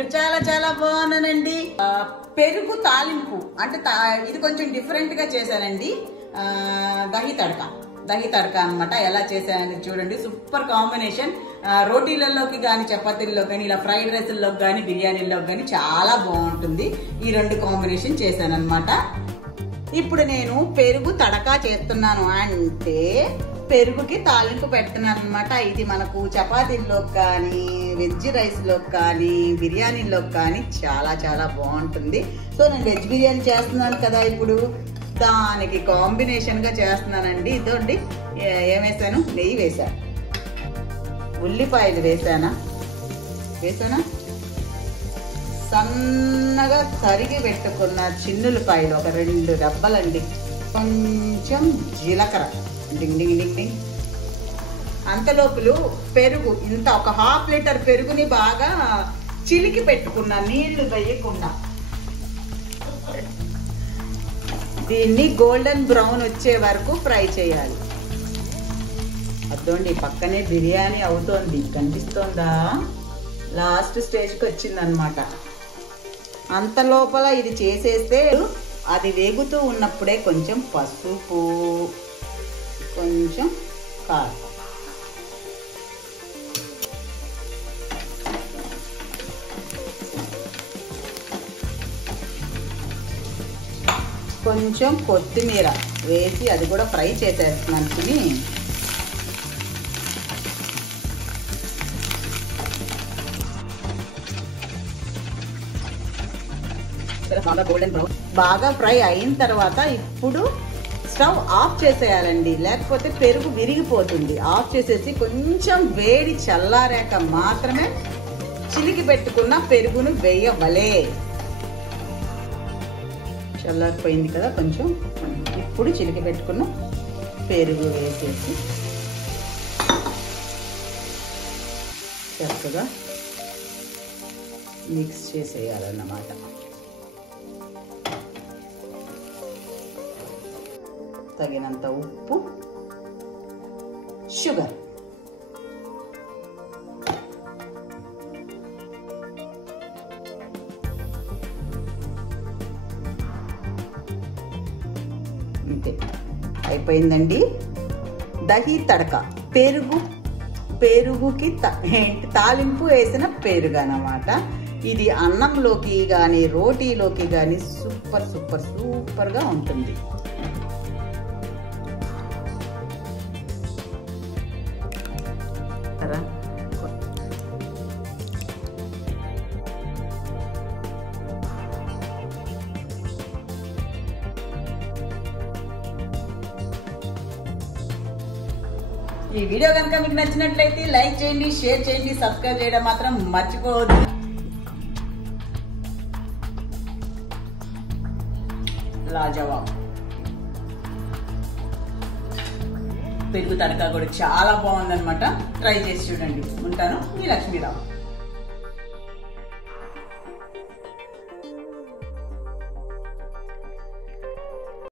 ఇక్కడ చాలా చాలా బాగున్నానండి. పెరుగు తాలింపు అంటే ఇది కొంచెం డిఫరెంట్ గా చేశానండి. దహి తడక అన్నమాట. ఎలా చేశానని చూడండి. Super combination. రోటీలలోకి కానీ చపాతీల్లో కానీ ఇలా ఫ్రైడ్ రైస్లోకి కానీ బిర్యానీలోకి కానీ చాలా బాగుంటుంది. ఈ రెండు కాంబినేషన్ చేశాను అనమాట. ఇప్పుడు నేను పెరుగు తడకా చేస్తున్నాను అంటే పెరుగుకి తాలింపు పెడుతున్నాను అనమాట. ఇది మనకు చపాతీల్లోకి కానీ వెజ్ రైస్లోకి కానీ బిర్యానీలోకి కానీ చాలా చాలా బాగుంటుంది. సో నేను వెజ్ బిర్యానీ చేస్తున్నాను కదా, ఇప్పుడు దానికి కాంబినేషన్ గా చేస్తున్నానండి. ఇదండి ఏం వేసాను, నెయ్యి వేసాను, ఉల్లిపాయలు వేసానా సన్నగా తరిగి పెట్టుకున్న చిన్నులపాయలు ఒక 2 డబ్బాలండి, కొంచెం జీలకర్ర డింగ్ డింగ్ డింగ్ డింగ్. అంతలోపులు పెరుగు ఇంత ఒక 1/2 లీటర్ పెరుగుని బాగా చిలికి పెట్టుకున్నా, నీళ్లు వేయకుండా. దీన్ని గోల్డెన్ బ్రౌన్ వచ్చే వరకు ఫ్రై చేయాలి. అదోండి పక్కనే బిర్యానీ అవుతోంది, కనిపిస్తోందా? లాస్ట్ స్టేజ్కి వచ్చిందనమాట. అంత లోపల ఇది చేసేస్తే అది వేగుతూ ఉన్నప్పుడే కొంచెం పసుపు, కొంచెం కారం, కొంచెం కొత్తిమీర వేసి అది కూడా ఫ్రై చేసేస్తున్నాను. తిని గోల్డెన్ బ్రౌన్ బాగా ఫ్రై అయిన తర్వాత ఇప్పుడు స్టవ్ ఆఫ్ చేసేయాలండి, లేకపోతే పెరుగు విరిగిపోతుంది. ఆఫ్ చేసేసి కొంచెం వేడి చల్లారాక మాత్రమే చిలికి పెట్టుకున్న పెరుగును వేయవలే. చల్లారిపోయింది కదా కొంచెం. ఇప్పుడు చిలికి పెట్టుకున్న పెరుగు వేసేసి చక్కగా మిక్స్ చేసేయాలన్నమాట. తగినంత ఉప్పు, షుగర్, అంతే అయిపోయిందండి. దహి తడక పెరుగుకి తాలింపు వేసిన పెరుగు అన్నమాట. ఇది అన్నంలోకి కానీ రోటీలోకి కానీ సూపర్ సూపర్ సూపర్గా ఉంటుంది. ఈ వీడియో కనుక మీకు నచ్చినట్లయితే లైక్ చేయండి, షేర్ చేయండి, సబ్స్క్రైబ్ చేయడం మాత్రం మర్చిపోవద్దు. లాజవాబ్ పెరుగు తడక కూడా చాలా బాగుందన్నమాట. ట్రై చేసి చూడండి. ఉంటాను, మీ లక్ష్మీరావు.